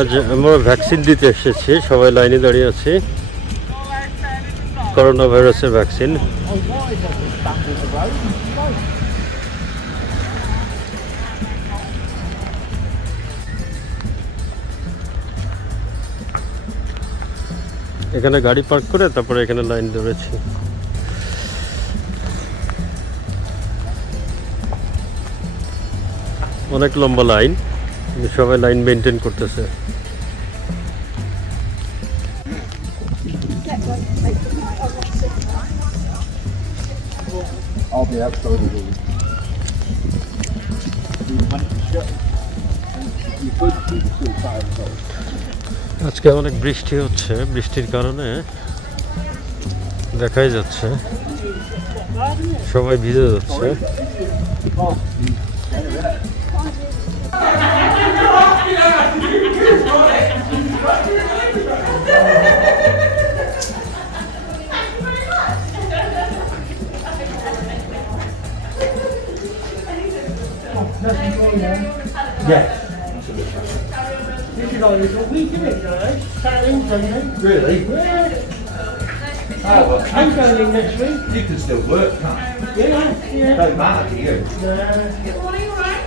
আজ আমরা ভ্যাকসিন দিতে এসেছি, সবাই লাইনে দাঁড়িয়ে আছি। করোনা ভাইরাসের ভ্যাকসিন। এখানে গাড়ি পার্ক করে তারপরে এখানে লাইন ধরেছি। অনেক লম্বা লাইন, সবাই লাইন মেনটেন করতেছে। আজকে অনেক বৃষ্টি হচ্ছে, বৃষ্টির কারণে দেখাই যাচ্ছে সবাই ভিজে যাচ্ছে। Yeah. This is only a week, isn't it, guys? Saturday, Sunday. Really? Yeah. Oh, well, I'm going in next week. you can still work, can't you? Yeah. Don't matter to you. Good morning, all right?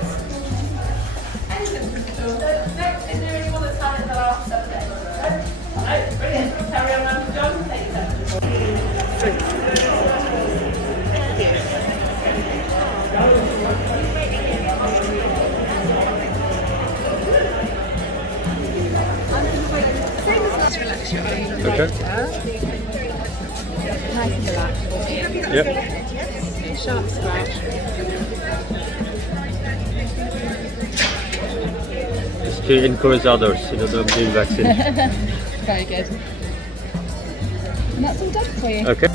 Is there anyone that's had it the last 7 days? No? Brilliant. Carry on, John. Take it. Okay. Nice and relaxed. Yep. Sharp scratch. Just to encourage others, them doing vaccine. Very good. And that's all done for you. Okay.